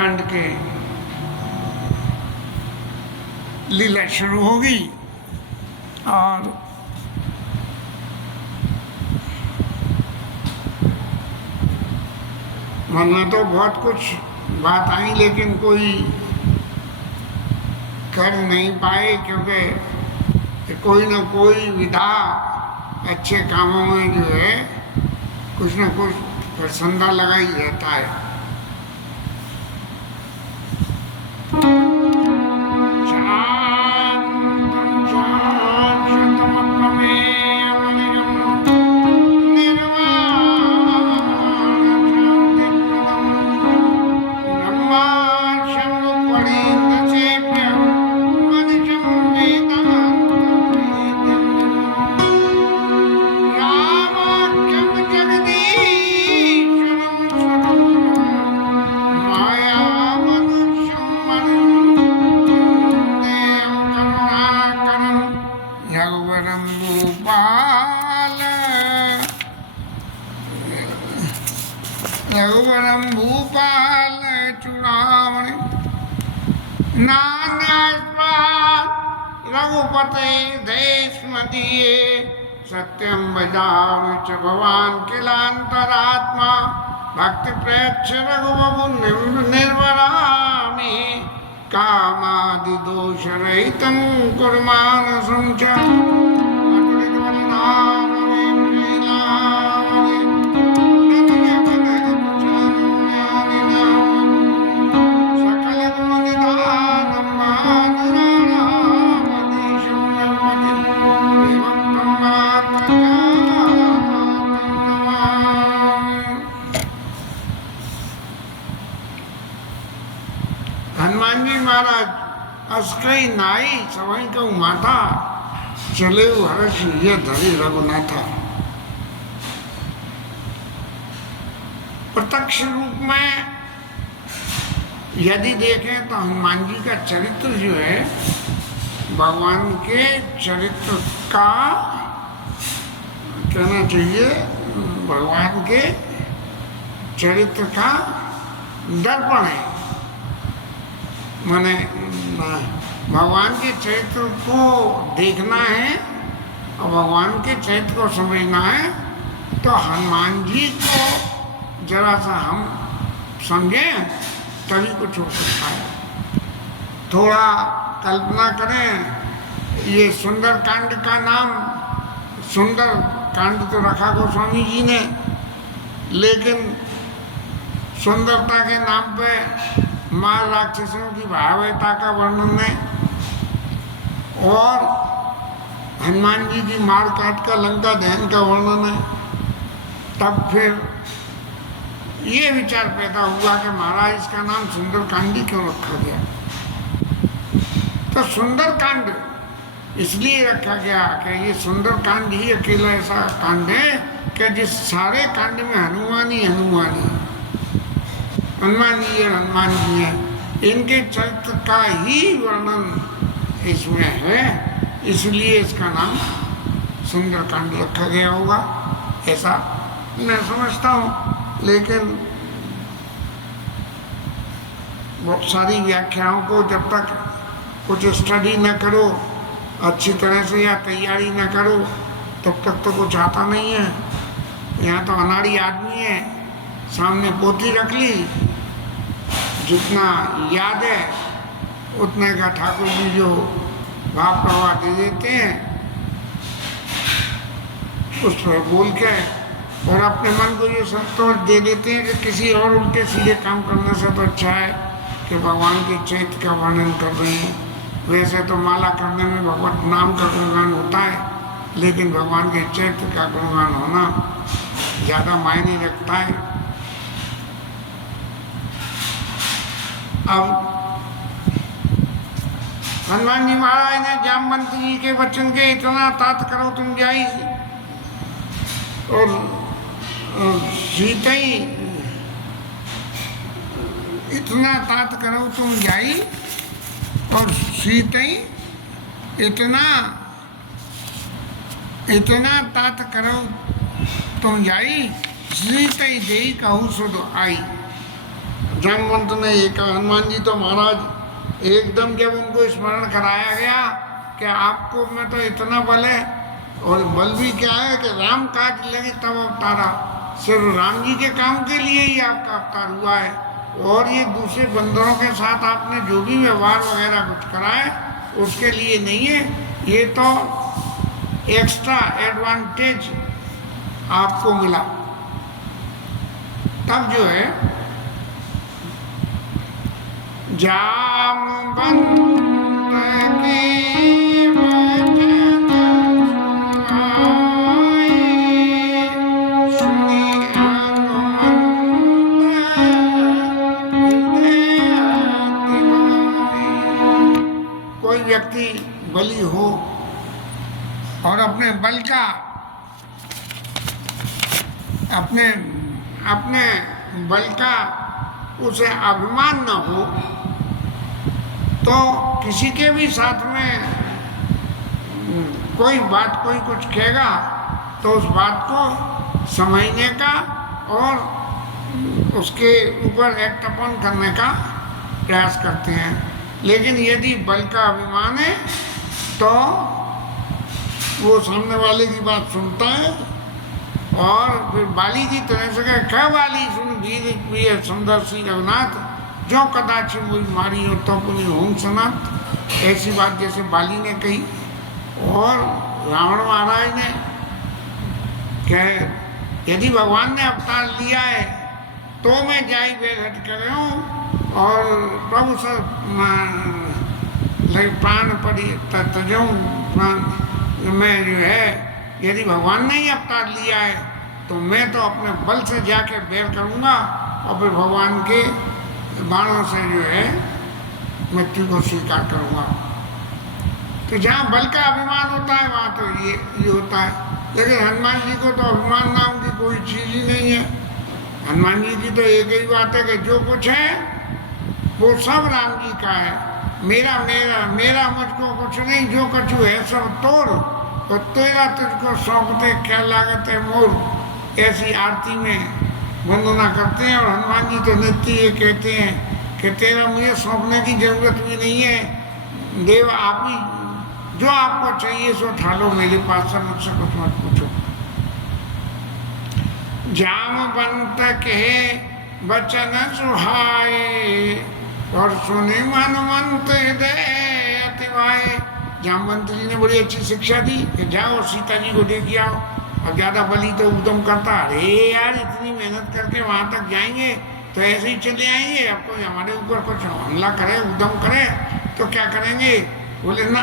कांड के लीला शुरू होगी। और मन में तो बहुत कुछ बात आई, लेकिन कोई कर नहीं पाए, क्योंकि कोई ना कोई विधा अच्छे कामों में जो है कुछ ना कुछ प्रसन्नता लगा ही रहता है। रघुवरम भूपाल चूड़ामणि रघुपते देश मदीये सत्यम बजामि च भवान किलांतरात्मा भक्ति प्रेक्ष रघुबबु निर्वरामि कामादि दोष रहितं कुर्मानसं च हनुमान जी महाराज अस्कई नाई सवई कहूँ माता चले हर्ष ये धरी रघुनाथा। प्रत्यक्ष रूप में यदि देखें तो हनुमान जी का चरित्र जो है भगवान के चरित्र का कहना चाहिए, भगवान के चरित्र का दर्पण है। माने भगवान के चरित्र को देखना है और भगवान के चरित्र को समझना है, तो हनुमान जी को जरा सा हम समझें तभी कुछ हो सकता है। थोड़ा कल्पना करें, ये सुंदर कांड का नाम सुंदर कांड तो रखा गोस्वामी जी ने, लेकिन सुंदरता के नाम पे मार राक्षसों की भयावहता का वर्णन है और हनुमान जी की मार काट का लंका दहन का वर्णन है। तब फिर ये विचार पैदा हुआ कि महाराज इसका नाम सुंदर कांड ही क्यों रखा गया। तो सुंदर कांड इसलिए रखा गया कि ये सुंदर कांड ही अकेला ऐसा कांड है कि जिस सारे कांड में हनुमान ही हनुमान ही हनुमान जी है, हनुमान जी है, इनके चरित्र का ही वर्णन इसमें है, इसलिए इसका नाम सुंदर कांड रखा गया होगा, ऐसा मैं समझता हूँ। लेकिन बहुत सारी व्याख्याओं को जब तक कुछ स्टडी न करो अच्छी तरह से या तैयारी न करो तब तक तो कुछ आता नहीं है। यहाँ तो अनाड़ी आदमी है, सामने पोथी रख ली, जितना याद है उतने का ठाकुर जी जो भाव प्रवाह दे देते हैं उस पर बोल के और अपने मन को ये संतोष दे देते हैं कि किसी और उल्टे सीधे काम करने से तो अच्छा है कि भगवान के चैत्य का वर्णन कर रहे हैं। वैसे तो माला करने में भगवत नाम का गुणगान होता है, लेकिन भगवान के चैत्य का गुणगान होना ज़्यादा मायने रखता है। अब हनुमान जी महाराज ने जामवंत जी के वचन के इतना तात करो तुम जाई, और सीता ही इतना तात करो तुम जाई, और सीता ही इतना इतना तात करो तुम जाई, सीता ही देई कहूँ सुध आई। जामवंत ने ये कहा, हनुमान जी तो महाराज एकदम जब उनको स्मरण कराया गया कि आपको में तो इतना बल है, और बल भी क्या है कि राम काज लगे तब अवतारा, सिर्फ राम जी के काम के लिए ही आपका अवतार हुआ है, और ये दूसरे बंदरों के साथ आपने जो भी व्यवहार वगैरह कुछ करा है उसके लिए नहीं है, ये तो एक्स्ट्रा एडवांटेज आपको मिला। तब जो है जामवंत के वचन सुनाए, सुनी हनुमंत हृदय तिवाए। कोई व्यक्ति बली हो और अपने बल का अपने बल का उसे अभिमान न हो, तो किसी के भी साथ में कोई बात कोई कुछ कहेगा तो उस बात को समझने का और उसके ऊपर एक्ट अपन करने का प्रयास करते हैं। लेकिन यदि बल का अभिमान है तो वो सामने वाले की बात सुनता है और फिर बाली की तरह से कह बाली सुन वीर प्रिय सुंदर सी रघुनाथ, जो कदाचित वही मारी हो तो पुनि होम सनात। ऐसी बात जैसे बाली ने कही, और रावण महाराज ने कह यदि भगवान ने अवतार लिया है तो मैं जाई बेघट कर रहा हूँ और प्रभु सर प्राण पड़ी तजऊँ प्राण, मैं जो है यदि भगवान ने ही अवतार लिया है तो मैं तो अपने बल से जाके बैर करूँगा और फिर भगवान के बाणों से जो है मृत्यु को स्वीकार करूँगा। तो जहाँ बल का अभिमान होता है वहाँ तो ये होता है, लेकिन हनुमान जी को तो अभिमान नाम की कोई चीज़ ही नहीं है। हनुमान जी की तो एक ही बात है कि जो कुछ है वो सब राम जी का है, मेरा मेरा मेरा मुझको कुछ नहीं, जो कछु है सब तोड़ और तेरा तुझको सौंपते क्या लागत है मोर। ऐसी आरती में वंदना करते हैं, और हनुमान जी तो नित्य ये कहते हैं कि तेरा मुझे सौंपने की जरूरत भी नहीं है, देव आप ही जो आपको चाहिए सो उठा लो मेरे पास से, मुझसे कुछ मत पूछो। जामवंत के बचन सुहाए और सुने हनुमंत हृदय अतिवाए। जामवंत जी ने बड़ी अच्छी शिक्षा दी कि जाओ सीता जी को देख आओ। अब ज़्यादा बली तो उद्यम करता, अरे यार इतनी मेहनत करके वहाँ तक जाएंगे तो ऐसे ही चले आएंगे, अब कोई हमारे ऊपर कुछ हमला करे उद्यम करे तो क्या करेंगे। बोले ना,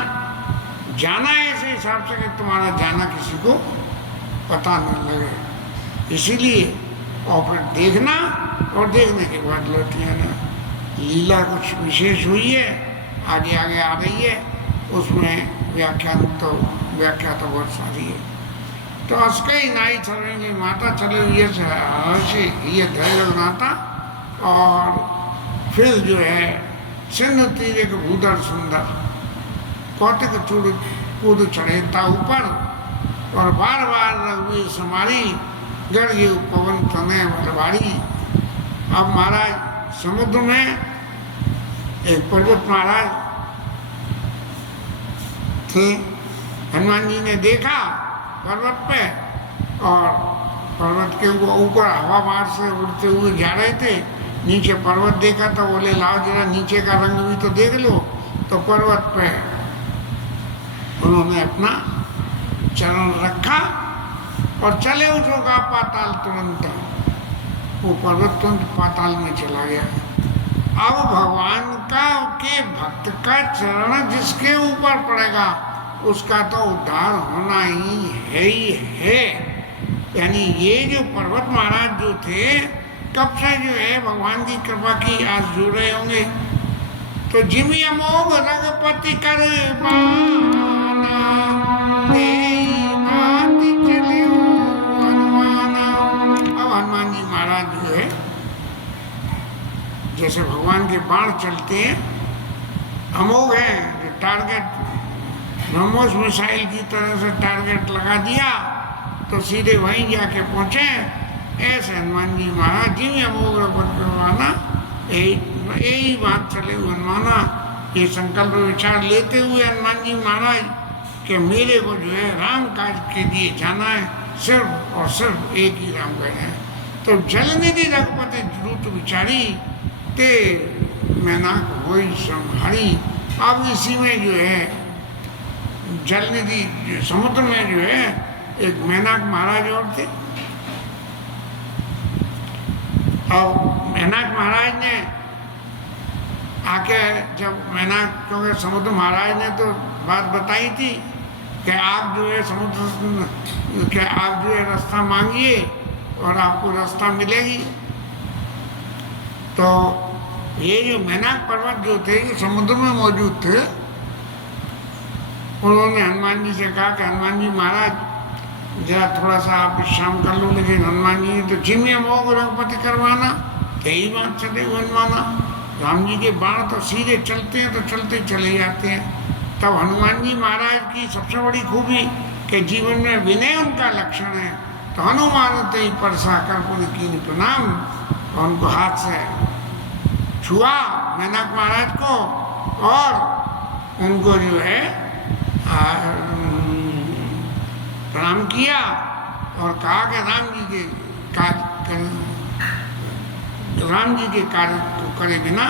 जाना है ऐसे हिसाब से कि तुम्हारा जाना किसी को पता न लगे, इसीलिए और फिर देखना और देखने के बाद लौट आना। लीला कुछ विशेष हुई है, आगे आगे आ रही है, उसमें व्याख्या तो बहुत सारी है। तो असके नाई चलेंगे माता चले ये धैर्य बनाता, और फिर जो है सिंधु तीर एक भूधर सुंदर कौतिक चूड़ कूद चढ़ेता ऊपर, और बार बार रघुवीर समारी गढ़ ये पवन तने बलवारी। अब महाराज समुद्र में एक पर्वत महाराज थे, हनुमान जी ने देखा पर्वत पे, और पर्वत के ऊपर हवा मार से उड़ते हुए जा रहे थे। नीचे पर्वत देखा तो बोले लाओ जरा नीचे का रंग भी तो देख लो। तो पर्वत पे उन्होंने अपना चरण रखा और चले उठोगा पाताल तुरंत, वो पर्वत तुरंत पाताल में चला गया। अब भगवान का के भक्त का चरण जिसके ऊपर पड़ेगा उसका तो उद्धार होना ही है। यानी ये जो पर्वत महाराज जो थे कब से जो है भगवान की कृपा की आज जुड़ रहे होंगे। तो जिमि अमोघ रघुपति कर बाना, देई नाति चलियो हनुमाना। अब हनुमान जी महाराज जो है जैसे भगवान के बाण चलते हैं, अमोघ है, जो टारगेट ब्रह्मोस मिसाइल की तरह से टारगेट लगा दिया तो सीधे वहीं जाके पहुँचे। ऐसे हनुमान जी महाराज जी में अमोघ रघुपति करवाना यही बात चले हुए हनुमाना, ये संकल्प विचार लेते हुए हनुमान जी महाराज कि मेरे को जो है राम काज के लिए जाना है, सिर्फ और सिर्फ एक ही राम कहना है। तो जलनिधि रघुपति द्रुत विचारी ते मैनाक होई संहारी। अब इसी में जो है जलनिधि समुद्र में जो है एक मैनाक महाराज और थे। और मैनाक महाराज ने आके, जब मैनाक क्योंकि समुद्र महाराज ने तो बात बताई थी कि आप जो है समुद्र के आप जो है रास्ता मांगिए और आपको रास्ता मिलेगी। तो ये जो मैनाक पर्वत जो थे ये समुद्र में मौजूद थे। उन्होंने हनुमान जी से कहा कि हनुमान जी महाराज जरा थोड़ा सा आप विश्राम कर लो, लेकिन हनुमान जी ने तो जिम्मे मोह रघुपति करवाना, यही बात चले हनुमाना। राम जी के बाण तो सीधे चलते हैं तो चलते चले जाते हैं। तब हनुमान जी महाराज की सबसे बड़ी खूबी कि जीवन में विनय उनका लक्षण है। तो हनुमान ते परसा कर पुन कीन प्रणाम, और उनको हाथ से छुआ मैनाक महाराज को और उनको जो है प्रणाम किया और कहा कि राम जी के कार्य को करे बिना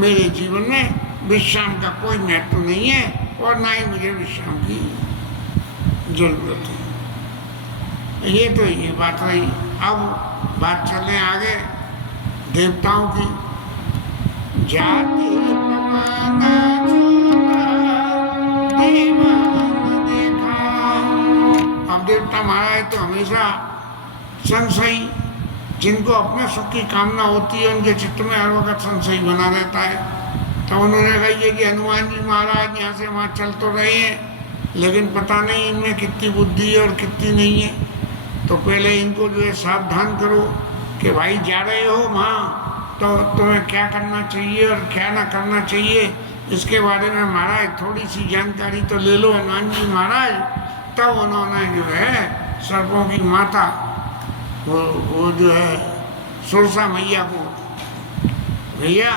मेरे जीवन में विश्राम का कोई महत्व नहीं है और ना ही मुझे विश्राम की जरूरत है। ये तो ये बात रही। अब बात चलने आगे देवताओं की। जाति अब देवता महाराज तो हमेशा संशयी, जिनको अपने सुख की कामना होती है उनके चित्त में हर वक्त संशय बना रहता है। तो उन्होंने कही कि हनुमान जी महाराज यहाँ से वहाँ चल तो रहे हैं, लेकिन पता नहीं इनमें कितनी बुद्धि है और कितनी नहीं है। तो पहले इनको जो है सावधान करो कि भाई जा रहे हो वहाँ तो तुम्हें क्या करना चाहिए और क्या ना करना चाहिए, इसके बारे में महाराज थोड़ी सी जानकारी तो ले लो हनुमान जी महाराज। तब उन्होंने जो है सर्पों की माता वो जो है सुरसा मैया को, भैया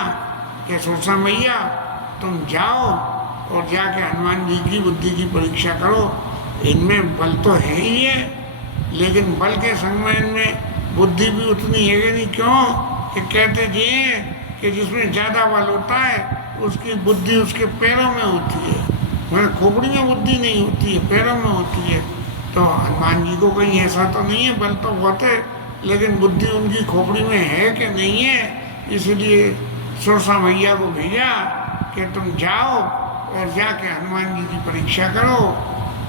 कि सुरसा मैया तुम जाओ और जाके हनुमान जी की बुद्धि की परीक्षा करो। इनमें बल तो है ही है, लेकिन बल के संग में इनमें बुद्धि भी उतनी है नहीं। क्यों कि कहते जी कि जिसमें ज़्यादा बल होता है उसकी बुद्धि उसके पैरों में होती है, वह खोपड़ी में बुद्धि नहीं होती है, पैरों में होती है। तो हनुमान जी को कहीं ऐसा तो नहीं है, बल तो बहुत है, लेकिन बुद्धि उनकी खोपड़ी में है कि नहीं है। इसलिए सुरसा मैया को भेजा कि तुम जाओ और जाके हनुमान जी की परीक्षा करो।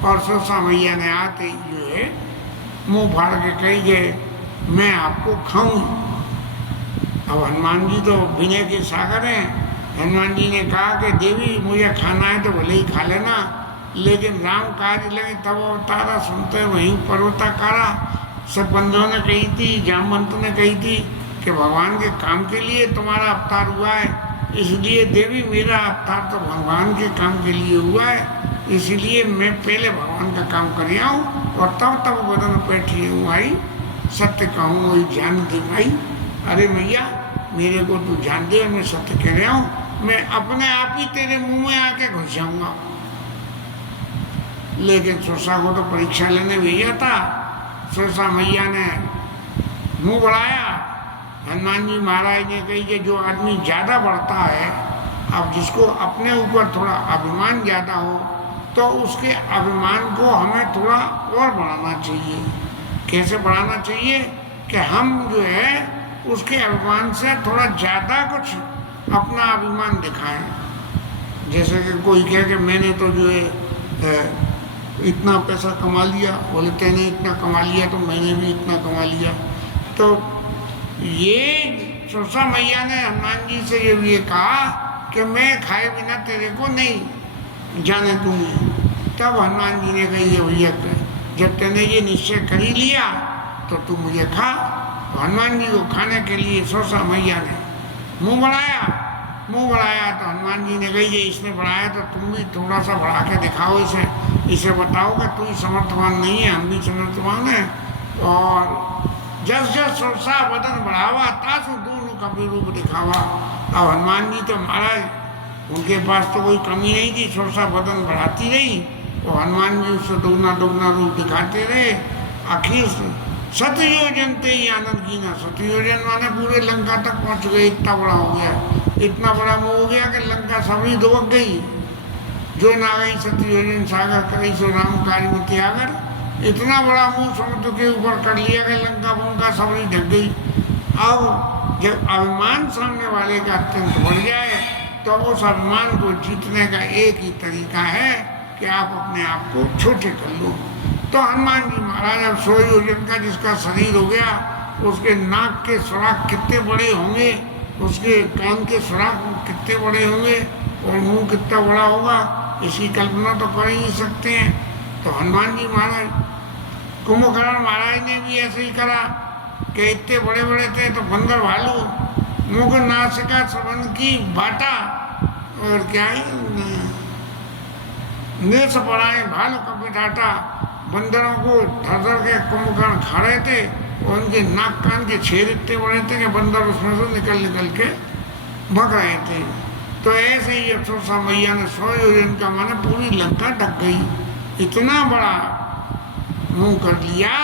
और सुरसा मैया ने आते ही जो है मुंह फाड़ के कही गए मैं आपको खाऊं। अब हनुमान जी तो विनय के सागर हैं। हनुमान जी ने कहा कि देवी मुझे खाना है तो भले ही खा लेना, लेकिन राम काज लगे तब अवतारा सुनते वहीं पर्वताकारा। सब बंधुओं ने कही थी, जामवंत ने कही थी कि भगवान के काम के लिए तुम्हारा अवतार हुआ है, इसलिए देवी मेरा अवतार तो भगवान के काम के लिए हुआ है, इसलिए मैं पहले भगवान का काम कर आऊँ और तब बदन बैठी हूँ आई, सत्य कहूँ वही जान दे भाई। अरे मैया मेरे को तू जान दे, मैं सत्य कह रहा हूँ, मैं अपने आप ही तेरे मुंह में आके घुस जाऊंगा। लेकिन सुरसा को तो परीक्षा लेने भेजा था। सुरसा मैया ने मुंह बढ़ाया। हनुमान जी महाराज ने कही कि जो आदमी ज़्यादा बढ़ता है, अब जिसको अपने ऊपर थोड़ा अभिमान ज़्यादा हो तो उसके अभिमान को हमें थोड़ा और बढ़ाना चाहिए। कैसे बढ़ाना चाहिए कि हम जो है उसके अभिमान से थोड़ा ज़्यादा कुछ अपना अभिमान दिखाएं। जैसे कि कोई कहे कि मैंने तो जो है इतना पैसा कमा लिया, बोले तेने इतना कमा लिया तो मैंने भी इतना कमा लिया। तो ये सुरसा मैया ने हनुमान जी से ये कहा कि मैं खाए बिना तेरे को नहीं जाने दूंगी। तब हनुमान जी ने कही ये भैया जब तेने ये निश्चय कर ही लिया तो तू मुझे खा। तो हनुमान जी को खाने के लिए सुरसा मैया ने मुंह बढ़ाया तो हनुमान जी ने कही इसने बढ़ाया तो तुम भी थोड़ा सा बढ़ा के दिखाओ इसे बताओ कि तू ही समर्थवान नहीं है, हम भी समर्थवान हैं। और जस जस सुरसा बदन बढ़ावा तासु दोनों का भी रूप दिखावा। अब हनुमान जी तो महाराज उनके पास तो कोई कमी नहीं थी, सरसा बदन बढ़ाती रही और हनुमान जी उससे दुगना दुगना रूप दिखाते रहे। आखिर सतयोजन ते ही आनंद की ना, सतयोजन माने पूरे लंका तक पहुंच गए, इतना बड़ा हो गया, इतना बड़ा वो हो गया कि लंका सभी दुबक गई। जो ना गई सतयोजन सागर करी सो राम कार्य में त्यागर। इतना बड़ा मुंह समुद्र के ऊपर कर लिया कि लंका उनका सबरी ढक गई। अब जब अभिमान सामने वाले का अत्यंत बढ़ जाए तो उस अभिमान को जीतने का एक ही तरीका है कि आप अपने आप को छोटे कर लो। तो हनुमान जी महाराज अब 100 योजन का जिसका शरीर हो गया, उसके नाक के सुराख कितने बड़े होंगे, उसके कान के सुराख कितने बड़े होंगे और मुंह कितना बड़ा होगा, इसकी कल्पना तो कर ही नहीं सकते हैं। तो हनुमान जी महाराज, कुंभकर्ण महाराज ने भी ऐसे ही करा कि इतने बड़े बड़े थे तो बंदर भालू मुख नासिका श्रवण की बाटा और क्या है नेस पड़ाए भालू कभी डाटा। बंदरों को धर धर के कुंभकर्ण खा रहे थे और उनके नाक कान के छेद इतने बड़े थे कि बंदर उसमें से निकल निकल के भग रहे थे। तो ऐसे ही अब सरसा मैया ने 100 योजन का माने पूरी लंका ढक गई, इतना बड़ा मुंह कर लिया।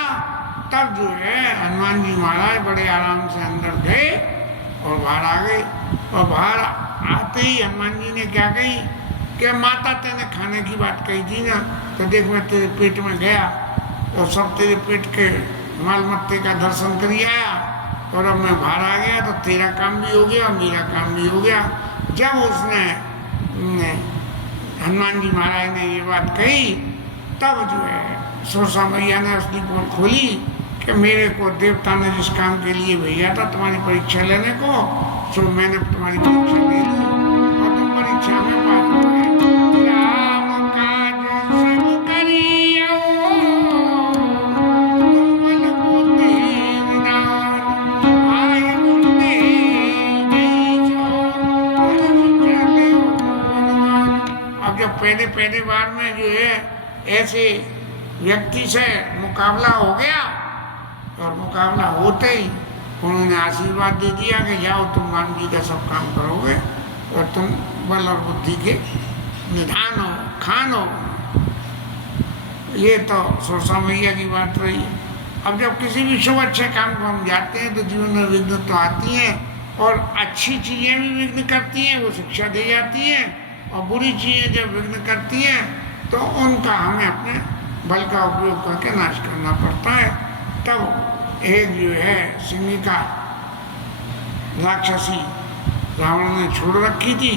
तब जो है हनुमान जी महाराज बड़े आराम से अंदर गए और बाहर आ गए। और बाहर आते ही हनुमान जी ने क्या कही कि माता तेने खाने की बात कही थी ना, तो देख मैं तेरे पेट में गया और सब तेरे पेट के माल मत्ते का दर्शन कर आया और अब मैं बाहर आ गया तो तेरा काम भी हो गया और मेरा काम भी हो गया। जब उसने हनुमान जी महाराज ने ये बात कही तब जो है सरसा मैया ने असली पोल खोली कि मेरे को देवता ने जिस काम के लिए भेजा था तुम्हारी परीक्षा लेने को, सो मैंने तुम्हारी परीक्षा ले ली और तुम परीक्षा में पास हो गए। राम काज सब करियो तुमन बुद्धि निदान, आय बुद्धि जैसो हर्ष चले हनुमान। अब जब पहले बार में जो है ऐसे व्यक्ति से मुकाबला हो गया और मुकाबला होते ही उन्होंने आशीर्वाद दे दिया कि जाओ तुम राम जी का सब काम करोगे और तुम बल और बुद्धि के निधान हो, खान हो। ये तो सरसा मैया की बात रही। अब जब किसी भी शुभ अच्छे काम को हम जाते हैं तो जीवन में विघ्न तो आती हैं और अच्छी चीज़ें भी विघ्न करती हैं, वो शिक्षा दे जाती हैं, और बुरी चीज़ें जब विघ्न करती हैं तो उनका हमें अपने बल का उपयोग करके नाश करना पड़ता है। तब एक जो है सिंहिका राक्षसी रावण ने छोड़ रखी थी,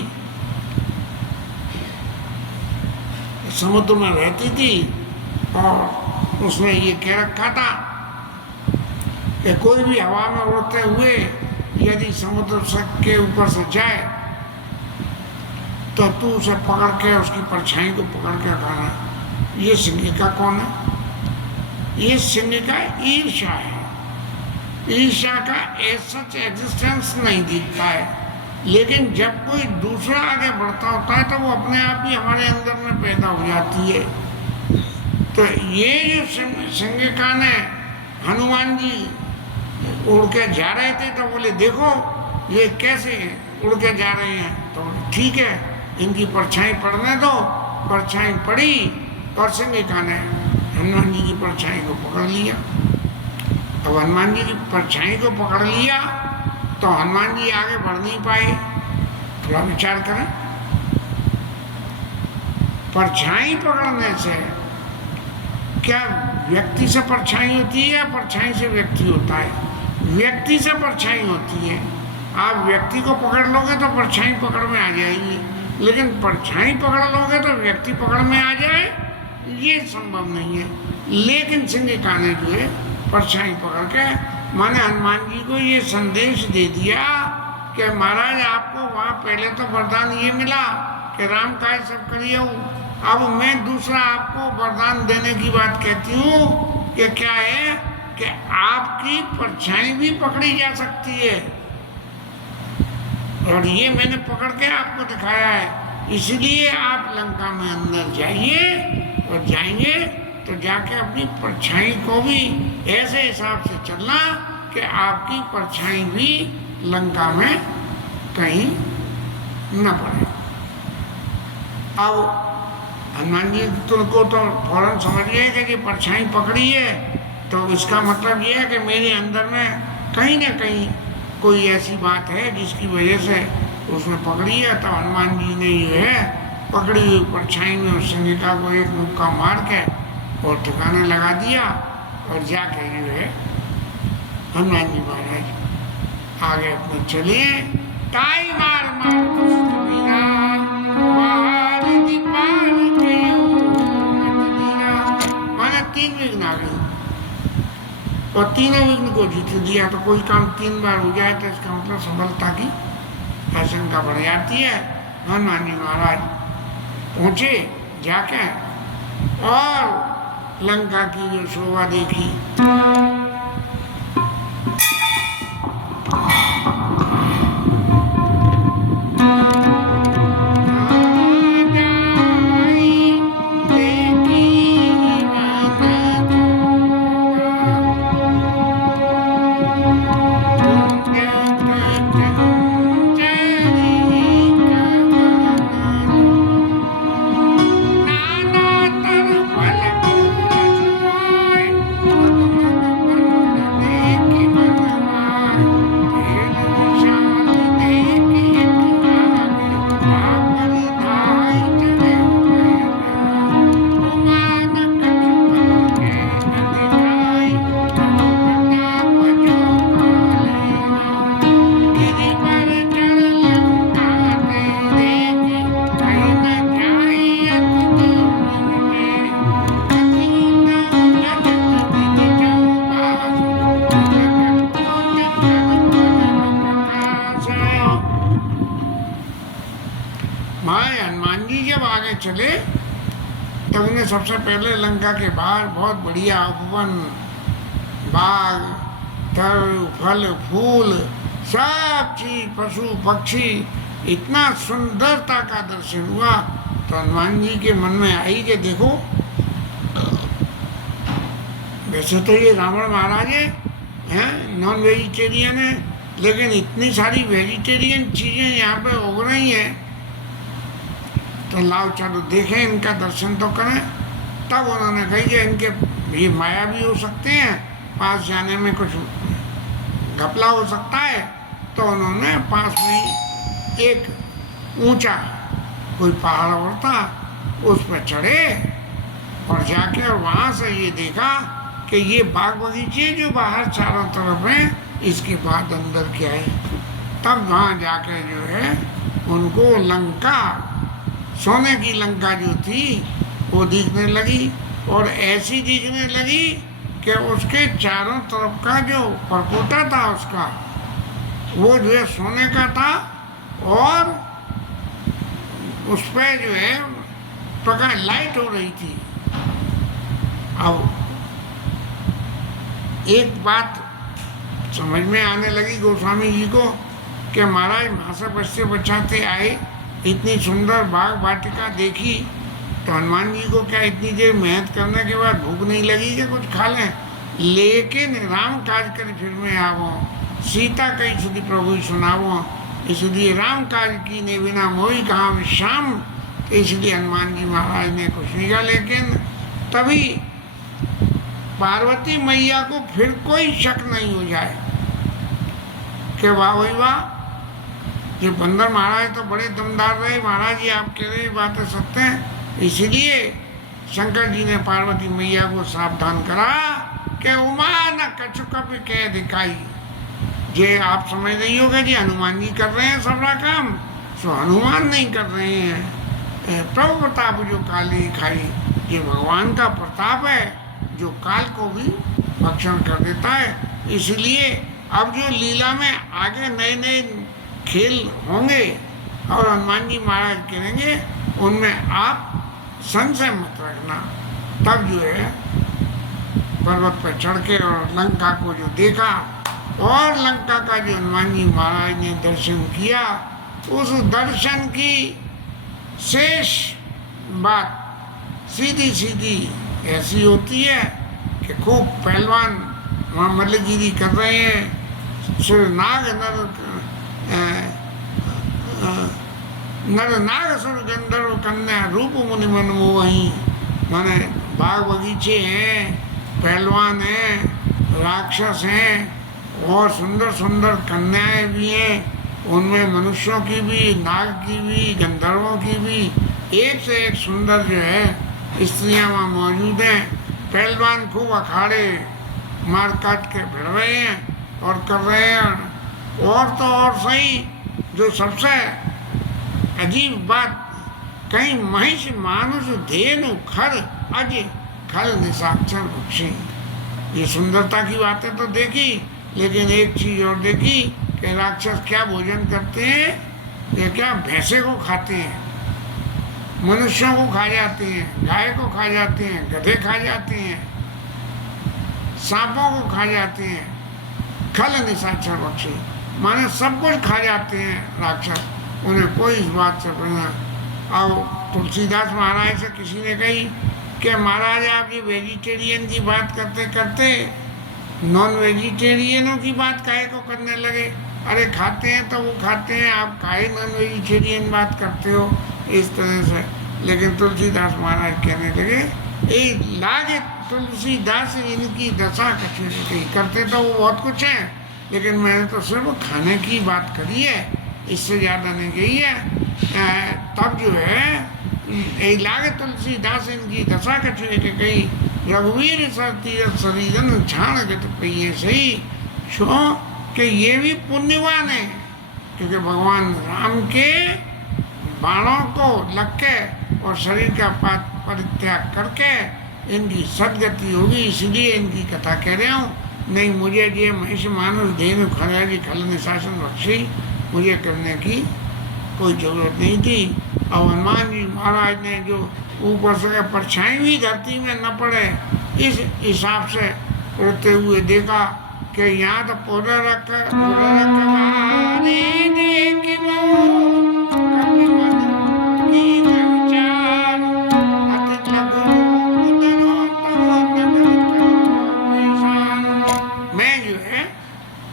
समुद्र में रहती थी और उसने ये कह रखा था कि कोई भी हवा में उड़ते हुए यदि समुद्र के ऊपर से जाए तो तू उसे पकड़ के उसकी परछाई को पकड़ के खाना। ये सिंहिका कौन है? ये सिंहिका ईर्ष्या है। ईर्ष्या का सच एग्जिस्टेंस नहीं दिखता है, लेकिन जब कोई दूसरा आगे बढ़ता होता है तो वो अपने आप ही हमारे अंदर में पैदा हो जाती है। तो ये जो सिंहिका ने हनुमान जी उड़ के जा रहे थे तो बोले देखो ये कैसे उड़ के जा रहे हैं, तो ठीक है इनकी परछाई पड़ने दो। परछाई पड़ी और सिंहिका ने हनुमान जी की परछाई को पकड़ लिया। अब हनुमान जी की परछाई को पकड़ लिया तो हनुमान जी आगे बढ़ नहीं पाए। थोड़ा विचार करें, परछाई पकड़ने से क्या व्यक्ति से परछाई होती है या परछाई से व्यक्ति होता है? व्यक्ति से परछाई होती है। आप व्यक्ति को पकड़ लोगे तो परछाई पकड़ में आ जाएगी, लेकिन परछाई पकड़ लोगे तो व्यक्ति पकड़ में आ जाए, ये संभव नहीं है। लेकिन सिंहिका ने जो है परछाई पकड़ के माने हनुमान जी को ये संदेश दे दिया कि महाराज आपको वहाँ पहले तो वरदान ये मिला कि राम काज सब करिए, अब मैं दूसरा आपको वरदान देने की बात कहती हूँ कि क्या है कि आपकी परछाई भी पकड़ी जा सकती है, और ये मैंने पकड़ के आपको दिखाया है। इसलिए आप लंका में अंदर जाइए और जाएंगे तो जाके अपनी परछाई को भी ऐसे हिसाब से चलना कि आपकी परछाई भी लंका में कहीं न पड़े। अब हनुमान जी को तो फौरन समझ गए कि परछाई पकड़ी है, तो इसका मतलब ये है कि मेरे अंदर में कहीं ना कहीं कोई ऐसी बात है जिसकी वजह से उसने पकड़ी है। तो हनुमान जी ने ये है पकड़ी हुई परछाई में उस संहिता को एक मुक्का मार के और ठिकाने लगा दिया, और जाके जो है हनुमान जी महाराज आगे अपने चले। ताई मार मार दुष्ट वीरा, बाहर दीपार कियो मत दीरा। माने 3 विघ्न आ गए और तीनों विघ्न को जीत दिया। तो कोई काम 3 बार हो जाए तो इसका मतलब सफलता की आशंका बढ़ जाती है। हनुमान जी महाराज पहुंचे जाके और लंका की जो शोभा देखी। चले तो उन्हें सबसे पहले लंका के बाहर बहुत बढ़िया उपवन, बाग, तर, फल, फूल, सब चीज, पशु पक्षी, इतना सुंदरता का दर्शन हुआ। तो हनुमान जी के मन में आई कि देखो, वैसे तो ये रावण महाराज है नॉन वेजिटेरियन है, लेकिन इतनी सारी वेजिटेरियन चीजें यहाँ पे उग रही हैं, तो लाओ चलो देखें, इनका दर्शन तो करें। तब उन्होंने कही कि इनके ये माया भी हो सकते हैं, पास जाने में कुछ घपला हो सकता है। तो उन्होंने पास में एक ऊंचा कोई पहाड़ और था, उस पर चढ़े और जाके और वहाँ से ये देखा कि ये बाग बगीचे जो बाहर चारों तरफ हैं, इसके बाद अंदर क्या है। तब वहाँ जाके जो है उनको लंका, सोने की लंका जो थी वो दिखने लगी, और ऐसी दिखने लगी कि उसके चारों तरफ का जो परकोटा था उसका, वो जो है सोने का था, और उस पर जो है प्रकाश लाइट हो रही थी। अब एक बात समझ में आने लगी गोस्वामी जी को कि महाराज वहाँ से बचते बचाते आए, इतनी सुंदर बाग वाटिका देखी, तो हनुमान जी को क्या इतनी देर मेहनत करने के बाद भूख नहीं लगी कि कुछ खा लें। लेकिन राम काज कर फिर में आवो, सीता कही सुधी प्रभु सुनावो, इसलिए राम काज की ने बिना मोही कहा विश्राम। तो इसलिए हनुमान जी महाराज ने कुछ नहीं कहा। लेकिन तभी पार्वती मैया को फिर कोई शक नहीं हो जाए कि वाह भाई वाह, ये बंदर महाराज तो बड़े दमदार रहे, महाराज जी आप कह रही बातें सत्य हैं। इसलिए शंकर जी ने पार्वती मैया को सावधान करा कि उमा न कछु कभी कह दिखाई। ये आप समझ रही होगे जी हनुमान जी कर रहे हैं सबरा काम, सो हनुमान नहीं कर रहे हैं। प्रभु प्रताप जो काली खाई, ये भगवान का प्रताप है जो काल को भी भक्षण कर देता है। इसलिए अब जो लीला में आगे नए नए खेल होंगे और हनुमान जी महाराज करेंगे, उनमें आप संशय मत रखना। तब जो है पर्वत पर चढ़ के और लंका को जो देखा, और लंका का जो हनुमान जी महाराज ने दर्शन किया, उस दर्शन की शेष बात सीधी सीधी ऐसी होती है कि खूब पहलवान वहाँ मल्लगिरी कर रहे हैं, नाग नर नर नाग सुर गंधर्व कन्या रूप मुनि मन मोही। माने बाग बगीचे हैं, पहलवान हैं, राक्षस हैं और सुंदर सुंदर कन्याएं भी हैं। उनमें मनुष्यों की भी, नाग की भी, गंधर्वों की भी, एक से एक सुंदर जो है स्त्रियां वहाँ मौजूद हैं। पहलवान खूब अखाड़े मार काट के भिड़ रहे हैं और कर रहे हैं। और तो और सही, जो सबसे अजीब बात, कहीं महिष मानुष धेनु खर अज खल निशाक्षर भक्षी। ये सुंदरता की बातें तो देखी, लेकिन एक चीज और देखी कि राक्षस क्या भोजन करते हैं, ये क्या भैंसे को खाते हैं, मनुष्यों को खा जाते हैं, गाय को खा जाते हैं, गधे खा जाते हैं, सांपों को खा जाते हैं। खल निशाचर बख्शी माने सब कुछ खा जाते हैं राक्षस, उन्हें कोई इस बात से बना। और तुलसीदास महाराज से किसी ने कही कि महाराज आप ये वेजिटेरियन की बात करते करते नॉन वेजिटेरियनों की बात काहे को करने लगे। अरे खाते हैं तो वो खाते हैं, आप काहे नॉन वेजिटेरियन बात करते हो, इस तरह से। लेकिन तुलसीदास महाराज कहने लगे, ए लागे तुलसीदास इनकी दशा कछुए कही। करते तो वो बहुत कुछ है, लेकिन मैंने तो सिर्फ खाने की बात करी है, इससे ज़्यादा नहीं कही है। तब जो है लागे तुलसीदास इनकी दशा कछुए के कही। रघुवीर सर तीरथ शरीरन छाण गत पहिए सही। क्यों कि ये भी पुण्यवान है, क्योंकि भगवान राम के बाणों को लग के और शरीर का परित्याग करके इनकी सदगति होगी, इसलिए इनकी कथा कह रहा हूँ। नहीं मुझे ये महिष मानुष धेनु खराजी खल निशासन बख्शी मुझे करने की कोई ज़रूरत नहीं थी। और हनुमान जी महाराज ने जो ऊपर से परछाई भी धरती में न पड़े, इस हिसाब से उड़ते हुए देखा कि यहाँ तो पौधा रखा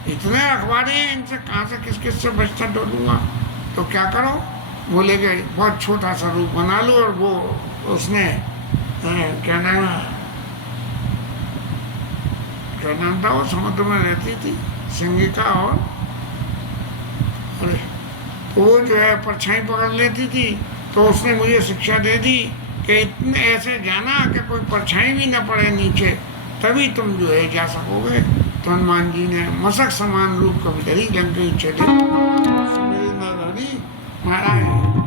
इतने अखबारी हैं, इनसे कहाँ से किस किस से बचता डोलूंगा। तो क्या करो, बोले गए बहुत छोटा सा रूप बना लो। और वो उसने क्या नाम था, वो समुद्र में रहती थी सिंगिका, और अरे वो जो है परछाई पकड़ लेती थी। तो उसने मुझे शिक्षा दे दी कि इतने ऐसे जाना कि कोई परछाई भी न पड़े नीचे, तभी तुम जो है जा सकोगे। तो हनुमान जी ने मशक समान रूप कभी धरी लंकई चले महाराज।